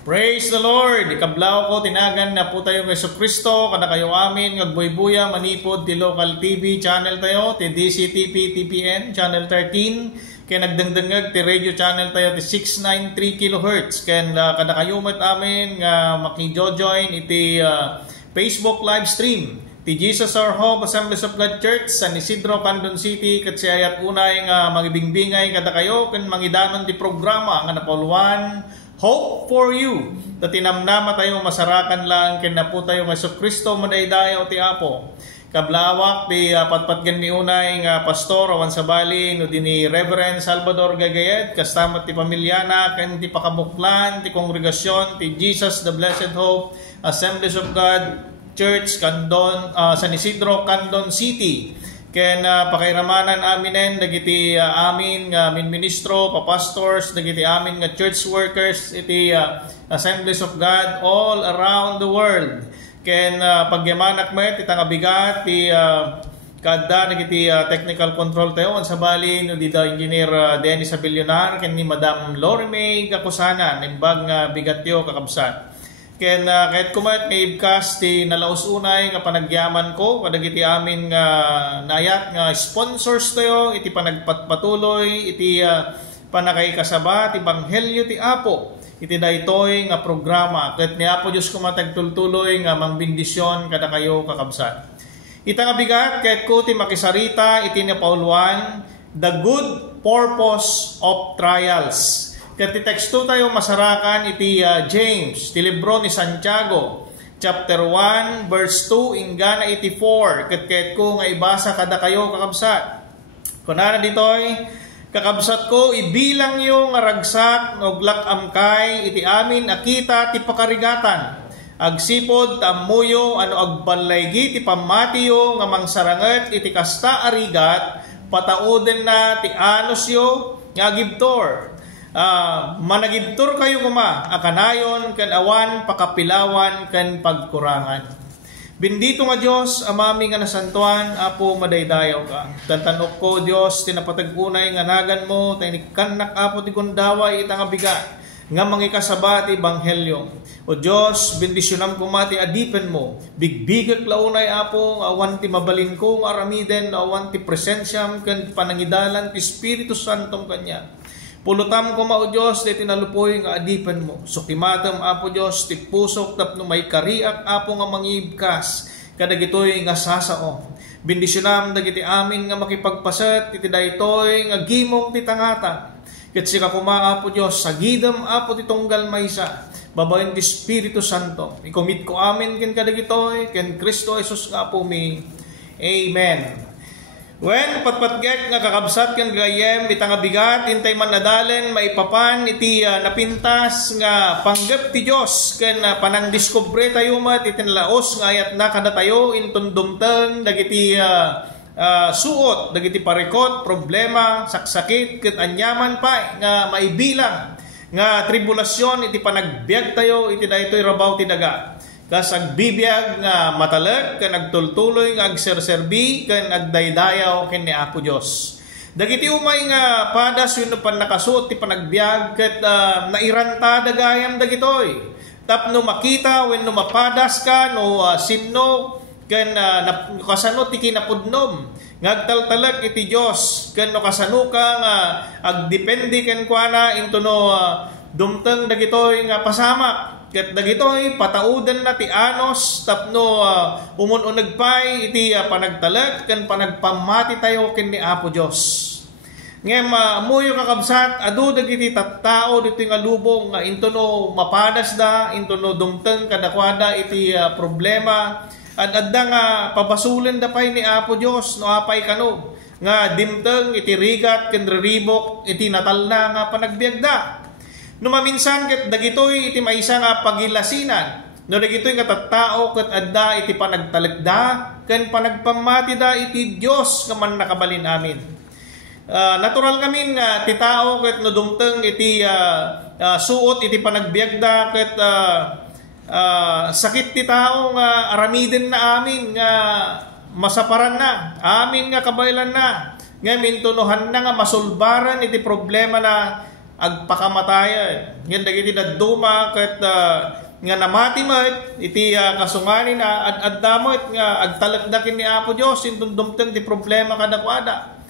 Praise the Lord! Ikablaw ko, tinagan na po tayo kay Kristo, kada kayo amin, ngagboy-buya, manipod, ti local TV channel tayo, ti DCTP TPN, channel 13, kaya nagdangdangag, ti radio channel tayo, ti 693 kHz, kaya kada kayo mat amin, nga makijojoin, iti Facebook live stream, ti Jesus Our Hope, Assemblies of God Church, San Isidro, Candon City, kat siyayat unay nga magibingbingay kada kayo, kan mangidanon ti programa, nga napawluan, Hope for you. Dati namnama tayo masarakan lang ken na po tayo nga Kristo madaydayaw ti Apo. Kablawak ti patpatgan ni unay nga pastor awan sa bali no dinhi Reverend Salvador Gagayed kastamat ti pamilyana ken ti pakabuklan ti kongregasyon ti Jesus the Blessed Hope Assemblies of God Church Candon San Isidro Candon City. Ken pakairamanan aminen dagiti amin nga ministro, papastors, dagiti amin nga church workers, iti Assemblies of God all around the world. Ken pagyamanak met itang abigat ti kada dagiti technical control tayo sa bali no di engineer Dennis Abilionar ken ni Madam Lori May Kakusana nimbag nga bigatyo kakabsat. Ken kahit kumat may ibkas ti nalaos unay nga panagyaman ko kadagiti amin nga nayat nga sponsors tayo iti panagpatuloy iti panakay kasaba ti banghelyo ti Apo iti daytoy nga programa ket ni Apo Dios kumatagtultuloy nga mangbendisyon kada kayo kakabsat. Ita nga bigat kahit ko ti makisarita iti ni Pauluan the good purpose of trials. Kati teksto tayo masarakan iti James, ti libro ni Santiago, chapter 1, verse 2, ingana iti 4. Ket ko nga ibasa kada kayo kakabsat. Kunana ditoy, kakabsat ko, ibilang yung ragsak, noglak amkay, iti amin akita ti pakarigatan. Agsipod tamuyo, ano agbalaygi ti pamatiyo, nga mangsaranget iti kasta arigat, patauden na ti anosyo, nga gibtor. Managibtor kayo kuma akanayon kan awan pakapilawan kan pagkurangan. Bendito nga Dios amami nga nasantuan Apo madaydayaw ka. Tantanok ko Dios tinapatagunay nga nagan mo tanikkanak Apo ti gundaway ita nga bigat nga mangikasaba ti banghelyo. O Dios bendisyonam ko mati adipen mo. Bigbigak launay Apo awan ti mabalin ko aramiden awan ti presensyam kan panangidalan ti Espiritu Santom kanya. Pulutam ko mao Dios ti tinalupoy nga adipen mo. Sukimatam Apo Dios ti pusok tapno may kariak Apo nga mangibkas kadagitoy nga sasao. Bendisyonam dagiti amin nga makipagpasat iti daytoy nga gimong ti tangata. Ket sika kuma Apo Dios sagidem Apo ti tunggal maysa. Babaen ti Espiritu Santo. Ikomit ko amin ken kadagitoy ken Kristo Jesus nga Apo mi. Amen. When patpatgek nga kakabsat ken gayem itang bigat intay man nadalen maipapan iti napintas nga panggep ti Dios ken panang diskubre tayo met iti laos nga ayat na kada tayo inton dumteng dagiti suot dagiti parekot problema saksakit ket anyaman pa nga maibilang nga tribulasyon iti panagbiag tayo iti daytoy rabaw ti daga. Kas agbibiyag nga matalag, kan agtultuloy nga agserserbi, kan agdaydayaw ken ni Apo Dios. Dagiti umay nga padas wenno pan nakasuot ti panagbiag ket nairanta dagayam dagitoy. Tapno makita wenno mapadas ka no sinno ken kasano ti kinapudnom. Ngagtaltalag iti Dios ken no kasano ka nga agdepende ken kuana into no dumteng dagitoy nga pasamak. Ket dagitoy patauden na ti anos tapno umununeg pay iti panagtalag ken panagpamati tayo ken ni Apo Dios. Ngem amuyo kakabsat adu dagiti tattao dito nga lubong nga intono mapadas da intono dumteng kadakwada iti problema adda nga pabasulen da pay ni Apo Dios no apay kano nga dimteng iti rigat ken ribok iti natalna nga panagbiagda. No maminsan ket dagitoy iti maysa nga pagilasinan. No dagitoy nga tattao ket adda iti panagtalagda ken panagpamati da iti Dios nga man nakabalin amin. Natural kami nga ti tao ket no dumteng iti suot iti panagbiagda ket sakit ti tao nga aramiden na amin nga masaparan na amin nga kabaylan na nga mintunuhan na nga masulbaran iti problema na agpakamatayan. Nga dagiti daduma ket nga namati met iti kasunganin na ad-addamot nga agtalagdakin ni Apo Dios intundumten ti problema kadakwada.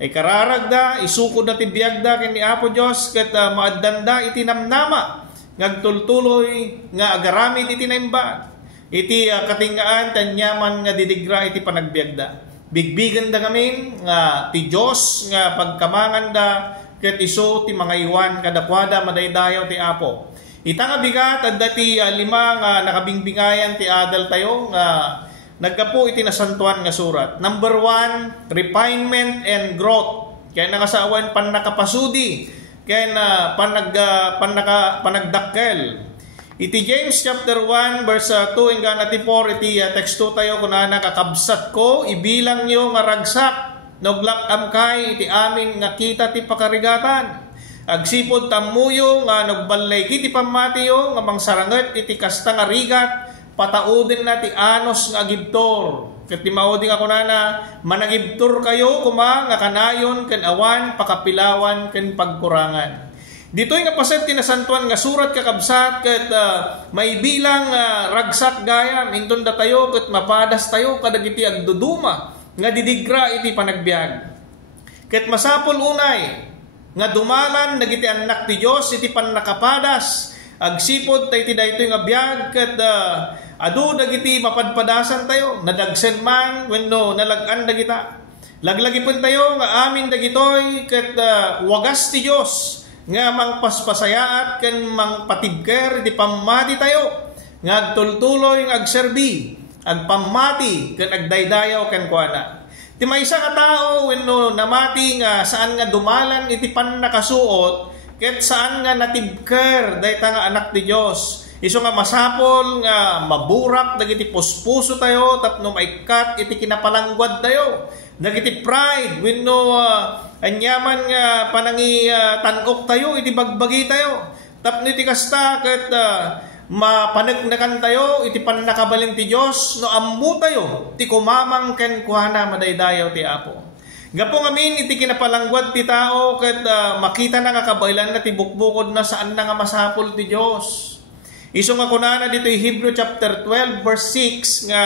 Ay kararagda isukod na ti biagda ken ni Apo Dios ket maaddanda iti namnama ngagtultuloy nga agaramid iti naimba. Iti katingaan tanyaman nga didigra iti panagbiagda. Bigbigan da ngamin nga ti Dios nga pagkamangan da ket isu ti mga iwan kadakwada madaydayaw ti Apo. Ita nga bigat adda ti lima nga nakabingbingayan ti adal tayo nga nagkapo iti nasantuan nga surat. Number 1, refinement and growth. Kaya nakasawan panakapasudi, kaya panagdakkel. Iti James chapter 1 verse 2 hanggang 4 iti text 2 tayo kunana kakabsat ko ibilang nyo nga ragsak noglak amkay iti amin nga kita ti pakarigatan. Agsipod tamuyo nga nagbalay kiti pamatiyo nga mangsaranget iti kasta nga rigat pataudin na ti anos nga agibtor. Ket ti maudi nga kunana managibtor kayo kuma nga kanayon ken awan pakapilawan ken pagkurangan. Dito'y nga paset tinasantuan nga surat kakabsat ket maibilang ragsak gayam inton da tayo ket mapadas tayo kadagiti agduduma nga didigra iti panagbiag. Ket masapol unay nga dumalan dagiti anak ti Dios iti pannakapadas agsipod tayo ti daytoy nga biag ket adu dagiti mapadpadasan tayo nadagsen man wenno nalagan dagita. Laglagipon tayo nga amin dagitoy ket wagas ti Dios nga mangpaspasayaat ken mangpatibker di pammati tayo nga agtultuloy nga agserbi agpamati ken agdaydayaw ken kuana. Ti maysa ka tao wenno namati nga saan nga dumalan iti pannakasuot ket saan nga natibker dayta nga anak ti Dios. Isu nga masapol nga maburak dagiti puspuso tayo tapno maikat iti kinapalangguad tayo. Dagiti pride wenno anyaman nga panangi tanok tayo iti bagbagi tayo. Tapno iti kasta ket mapanagnakan tayo iti pannakabalin ti Dios no ammo tayo ti kumamang ken kuana madaydayaw ti Apo. Gapo ngamin iti kinapalangguad ti tao ket makita na nga kabailan na ti bukbukod na saan na nga masapol ti Dios. Isu nga kunana dito Hebrew chapter 12 verse 6 nga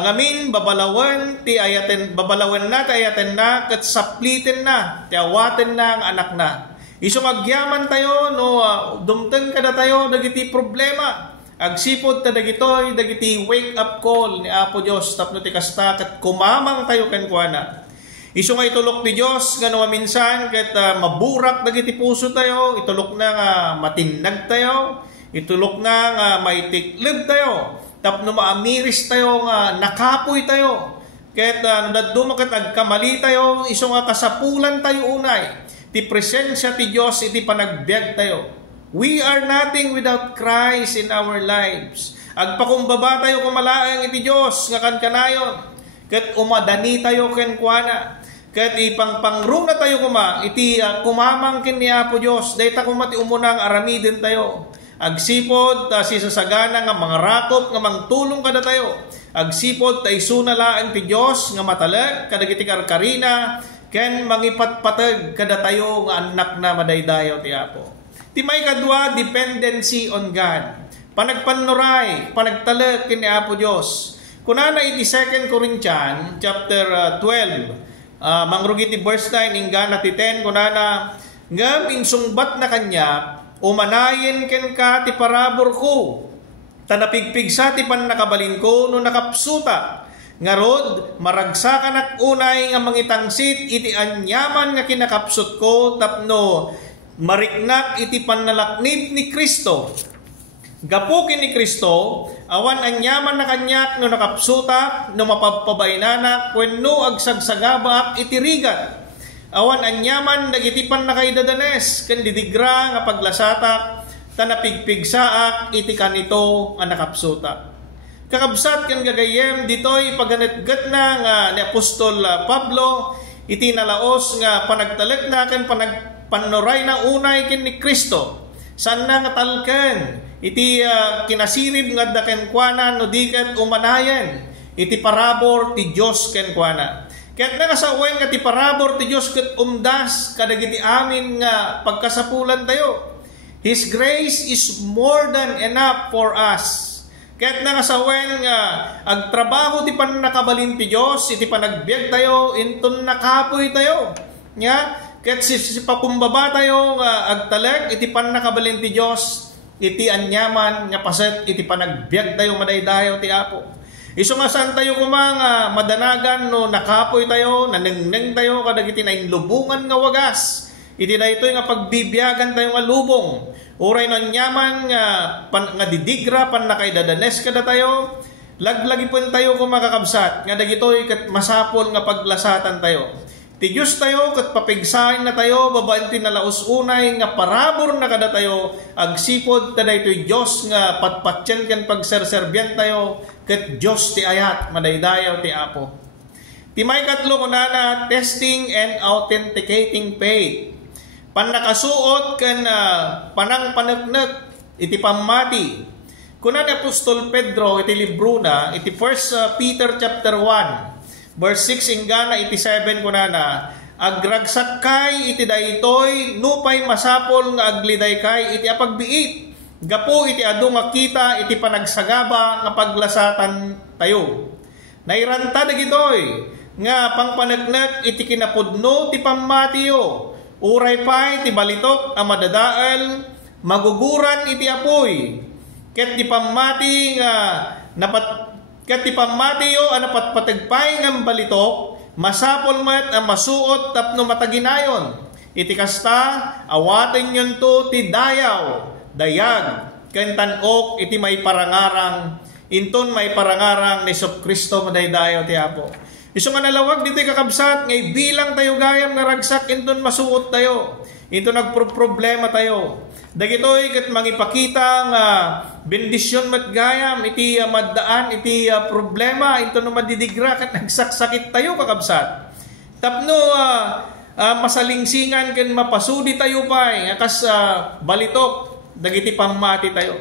ngamin babalawan ti ayaten babalawan na ti ayaten na ket sapliten na ti awaten na ang anak na. Isu agyaman tayo no dumten kada tayo dagiti problema. Agsipod ta dagitoy dagiti wake up call ni Apo Dios tapno ti kasta ket kumamang tayo ken kuana. Isu nga itulok ti Dios nga no minsan ket maburak dagiti puso tayo, itulok na nga matinag tayo, itulok na nga maitiklib tayo. Tapno maamiris tayo nga nakapoy tayo. Ket nadaduma ket agkamali tayo isu nga kasapulan tayo unay. Ti presensya ti Dios iti panagbiag tayo. We are nothing without Christ in our lives. Agpakumbaba tayo kumalaeng iti Dios nga kankanayon. Ket umadani tayo ken kuana. Ket ipangpangruna tayo kuma iti kumamang ken ni Apo Dios. Dayta kumati umunang aramiden tayo. Agsipod si sasagana nga mga rakop nga mangtulong kada tayo. Agsipod ta isunala ang ti Dios nga matalag kadagiti karkarina ken mangipatpateg kada tayo nga anak na madaydayaw ti Apo. Ti may kadua dependency on God. Panagpanuray, panagtalag ken ni Apo Dios. Kunana iti 2 Corinthians chapter 12 mangrugi ti verse 9 inggan ti 10 kunana ngem insungbat na kanya umanayen ken ka ti parabor ko tanapigpigsa ti pannakabalin ko no nakapsuta ngarod maragsakan ak unay nga mangitangsit iti anyaman nga kinakapsut ko tapno mariknak iti panalaknib ni Kristo. Gapukin ni Kristo awan anyaman na kanyak no nakapsuta no mapapabaiнаnak wenno agsagsagabak iti rigat. Awan anyaman dagiti pannakaidadanes ken didigra nga paglasatak tanapigpigsaak iti kanito nga nakapsuta. Kakabsat ken gagayem ditoy paganetget na nga ni Apostol Pablo iti nalaos nga panagtalag na ken panagpanuray na unay ken ni Kristo. Saan na nga talken iti kinasirib nga daken kuana no diket umanayen iti parabor ti Dios ken kuana. Kaya't nakasawen nga ti parabor ti Diyos ket umdas kadagiti amin nga pagkasapulan tayo. His grace is more than enough for us. Kaya't nakasawen nga agtrabaho ti panakabalin ti Diyos, iti panagbiag tayo, inton nakapoy tayo. Nga, kaya't si pakumbaba tayo nga agtalag, iti panakabalin ti Diyos, iti anyaman nga paset, iti panagbiag tayo madaydayo ti Apo. Iso nga saan tayo kumanga madanagan no nakapoy tayo, nanengneng tayo, kadagiti na inlubungan nga wagas. Iti na ito nga pagbibiyagan tayo nga lubong. Uray ng nyaman nga didigra, pan nakaidadanes kada tayo. Laglagi po tayo kung makakabsat. Nga dagitoy kat masapol nga paglasatan tayo. Ti Diyos tayo kat papigsain na tayo, babaan ti nalaos unay nga parabor na kada tayo, agsipod tada ito'y Diyos nga patpatyan kan pagserserbyan tayo, kat Diyos ti ayat, madaydayaw ti Apo. Ti may katlo ko na testing and authenticating faith. Panakasuot kan panang panagnak, iti pamati. Kunan Apostol Pedro, iti libro na, iti 1 Peter chapter 1, verse 6 ingana iti 7 kunana, agragsak kay iti daytoy nupay masapol nga agliday kay iti apagbiit gapo iti adu nga kita iti panagsagaba nga paglasatan tayo. Nairanta dagitoy nga pangpanagnak iti kinapudno ti pammatiyo, uray pay ti balitok a madadael, maguguran iti apoy ket ti pammati nga ket ti pammatiyo a napatpatagpay ng balitok, masapol met ang masuot tapno mataginayon. Iti kasta, awaten yun to ti dayaw, dayag, ken tanok iti may parangarang, inton may parangarang ni Kristo madaydayaw ti Apo. Iso nga nalawag dito kakabsat, ngay bilang tayo gayam nga ragsak, inton masuot tayo, inton nagproblema tayo. Dagitoy ket mangipakita nga bendisyon met gayam iti maddaan iti problema into no madidigra ket nagsaksakit tayo kakabsat. Tapno masalingsingan ken mapasudi tayo pay akas balitok dagiti pammati tayo.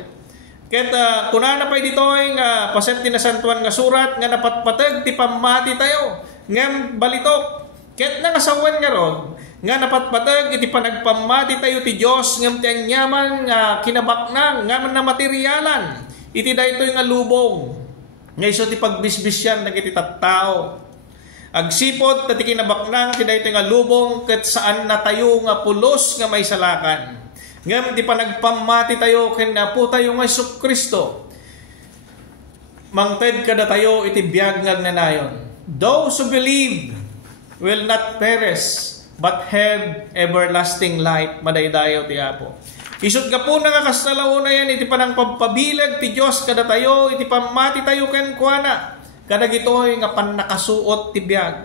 Ket kunana pay ditoy nga paset ti nasantuan nga surat nga napatpateg ti pammati tayo ngem balitok. Ket nangasawan nga ron nga napatpatag iti panagpamati tayo ti Diyos ngam ti anyaman nga kinabaknang nga na materyalan iti daytoy nga lubong nga iso ti pagbisbisyan dagiti tattao agsipod ti kinabaknang ti daytoy nga lubong ket saan na tayo nga pulos nga may salakan ngam ti panagpamati tayo ken Apo tayo nga Kristo mangted kada tayo iti biag nga agnanayon. Those who believe will not perish but have everlasting life, madaydayaw ti Apo. Isut ka po nga kasalaw na yan, iti panang pampabilag ti Diyos kada tayo, iti pamati tayo ken kuana, kada gitoy nga panakasuot ti biag.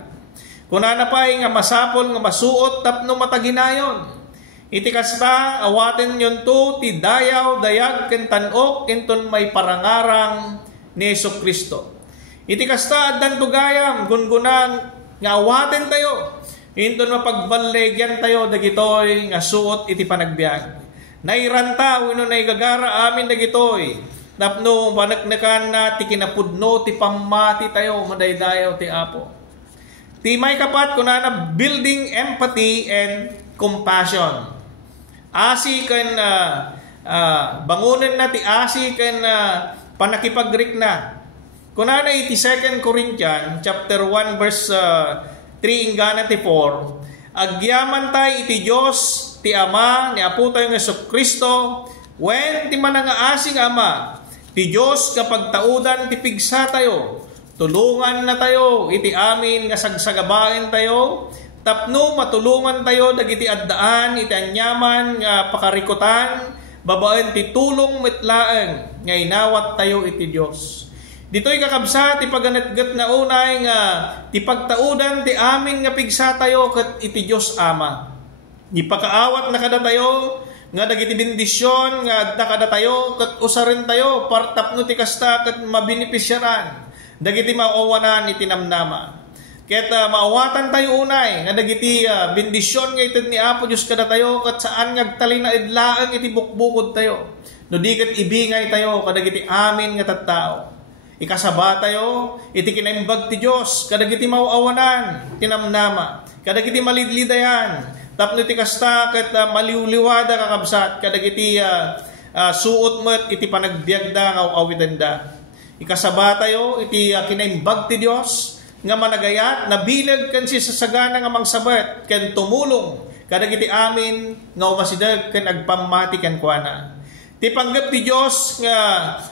Kunana pa nga masapol nga masuot tapno mataginayon. Iti kasta, awaten yon to, ti dayaw, dayag, ken tanok, kenton may parangarang ni Kristo. Iti kasta, addan tugayam, gungunang, nga awaten tayo, inton mapagbalegyan tayo dagitoy nga suot iti panagbiag. Nairanta wenno naigagara amin dagitoy. Tapno banaknakan na ti kinapudno ti pammati tayo madaydayaw ti Apo. Ti may kapat kunana building empathy and compassion. Asi ken bangunan na ti asi ken panakipagrik na. Kunana iti 2 Corinthians chapter 1 verse 3 ingana ti 4, agyaman tay iti Diyos ti Ama ni Apo tayo nga Kristo when ti manangaasing Ama ti Diyos kapag taudan ti pigsa tayo tulungan na tayo iti amin nga sagsagabain tayo tapno matulungan tayo dagiti addaan iti anyaman nga pakarikutan babaen ti tulong metlaeng nga inawat tayo iti Diyos. Dito'y kakabsa, ti paganatgat na unay nga, ti pagtaudan, ti amin nga pigsa tayo, kat iti Diyos Ama. Ipakaawat na kada tayo, nga dagiti bendisyon, nga da kada tayo, kat usarin tayo, partapno ti kasta, kat mabinipisyaran, dagiti maawanan, iti namnama. Kaya't maawatan tayo unay, nga dagiti bendisyon, nga itid ni Apo Diyos kada tayo, kat saan ngagtalin na idlaang iti bukbukod tayo. No di kat ibingay tayo, kadagiti amin nga tattao. Ikasaba tayo, iti kinaimbag ti Diyos, kadagiti mauawanan, tinamnama, kadagiti malidlidayan, tapno iti kasta ket maliwliwada kakabsat, kadagiti suot met iti panagbiagda nga awitenda. Ikasaba tayo, iti kinaimbag ti Diyos, nga managayat, nabilag kan si sasagana nga mangsabat, ken tumulong, kadagiti amin nga umasidag ken agpamati ken kuana. Ti panggap ti Dios nga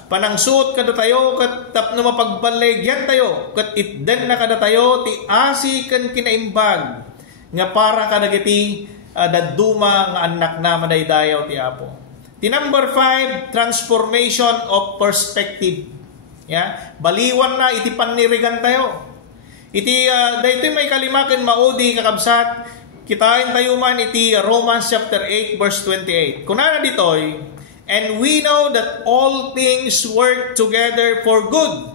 panangsuot kada tayo ket tapno mapagbalegyan tayo ket itden na kada tayo ti asi ken kinaimbag nga para kadagiti dadduma nga anak na madaydayaw ti Apo. Ti number 5, transformation of perspective. Ya, baliwan na iti panirigan tayo. Iti daytoy may kalimaken maudi kakabsat. Kitain tayo man iti Romans chapter 8 verse 28. Kunana ditoy, and we know that all things work together for good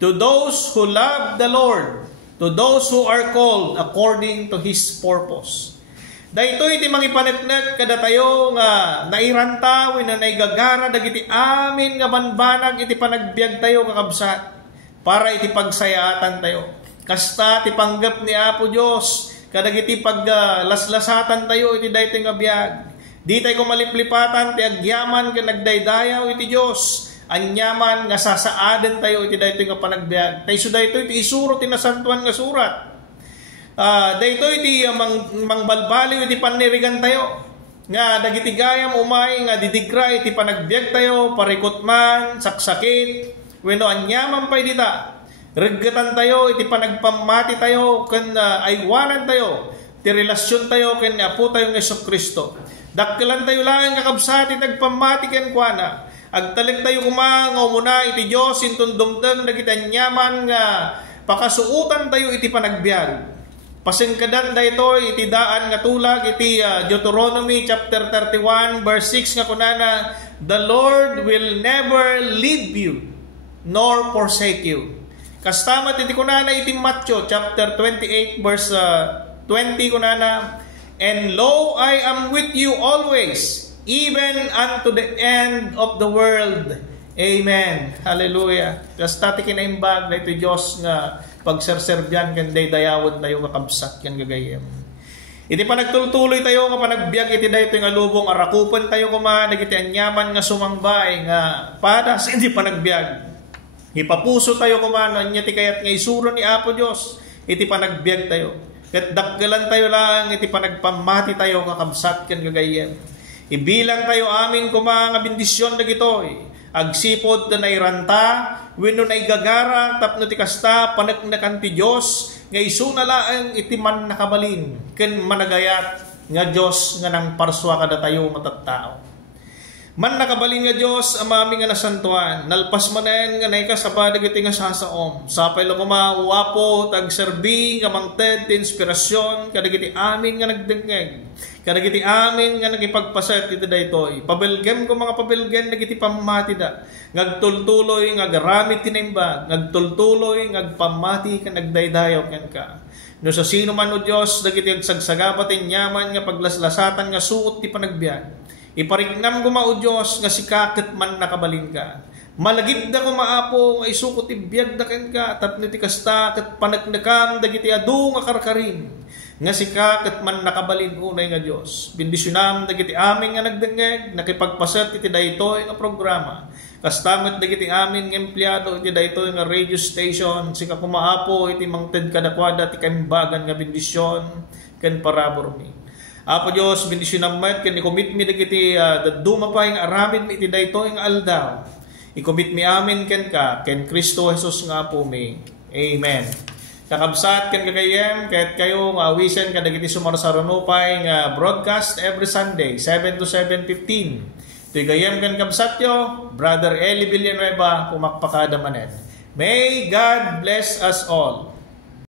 to those who love the Lord, to those who are called according to His purpose. Daytoy iti mangipaneknek kada tayo nga nairanta wenno naigagara dagiti amin nga banbanag iti panagbiag tayo kakabsat para iti pagsayaatan tayo. Kasta ti panggap ni Apo Dios kadagiti paglaslasatan tayo iti daytoy nga biag. Di tayo kumaliplipatan ti agyaman ken nagdaydayaw iti Dios. Anyaman nga sasaaden tayo iti daytoy nga panagbiag. Tayso daytoy ti isuro ti nasantuan nga surat. Daytoy ti mangbalbaliw iti panirigan tayo. Nga dagiti gayam umay nga didigra iti panagbiag tayo, parikot man, saksakit, wenno anyaman pay dita. Reggatan tayo, iti panagpamati tayo, ken aywanan tayo, ti relasyon tayo, ken Apo tayo ng Jesucristo. Dakkelan tayo lang kakabsat, iti nagpamati ken kuana. Agtalig tayo nga umuna, iti Diyos, intundumdeng, nagitanyaman nga, pakasuutan tayo iti panagbiag. Pasengkadan dayto iti daan nga tulag, iti Deuteronomy chapter 31, verse 6 nga kunana, the Lord will never leave you, nor forsake you. Kastamat iti kunana iti Matthew chapter 28 verse 20 kunana, and lo, I am with you always, even unto the end of the world. Amen. Hallelujah. Kasta ti kinaimbag na ito Diyos nga pagserserbyan ken daydayawon tayo kakabsat ken gagayem. Iti panagtultuloy tayo nga panagbiag iti daytoy nga lubong arakupan tayo kuma dagiti anyaman nga sumangbay nga padas iti panagbiag. Ipapuso tayo kumano, anya ti kayat nga isuro ni Apo Diyos, iti panagbiag tayo. Kat dakgalan tayo lang, iti panagpamati tayo, kakabsat ken gagayem. Ibilang tayo amin kuma nga bendisyon na gitoy. Agsipod na nairanta, wenno naigagara, tapno ti kasta, panagnakan ti Diyos, nga isuna laang iti man nakabalin, ken managayat nga Diyos nga nang parswa kada tayo matattao. Man nakabalin nga Diyos amami nga nasantuan, nalpas manen nga naikasabadag iti nga sasaom. Sapay lang kumawapo, tagserbi, nga mangted, inspirasyon, kadagiti amin nga nagdengeg. Kadagiti amin nga nagipagpaset iti daytoy. Pabelgem ko mga pabelgem dagiti pamati da. Ngagtultuloy nga garamit tinimbag, ngagtultuloy ngagpamati ka nagdaydayaw ken ka. No sa sino man o Diyos dagiti agsagsagapat inyaman nga paglaslasatan nga suot ti panagbiag. Ipariknam ko mao Diyos nga sikaket man nakabalin ka. Malagip da ko maapo nga isukot ibiyag da ken ka tapno ti kasta ket panagnakam dagiti adu nga karkarin nga sikaket man nakabalin unay nga Dios. Bendisyonam dagiti amin nga nagdengeg nakipagpaset iti daytoy nga programa. Kastamet dagiti amin nga empleyado iti daytoy nga radio station sika kumaapo iti mangted kadakwada ti kaimbagan nga bendisyon ken parabor mi. Apo Diyos, bendisyon namat, ken i-commit mi dagiti daduma pa yung aramin iti daytoy nga aldaw. I-commit mi amin ken ka, ken Kristo Jesus nga po mi. Amen. Kakabsat ken kakayem, kahit kayo nga awisen ka dagiti sumarasarunupay nga broadcast every Sunday, 7 to 7:15. Ito'y gayem ken kabsat yo, Brother Eli Villanueva, pumakpakada manet. May God bless us all.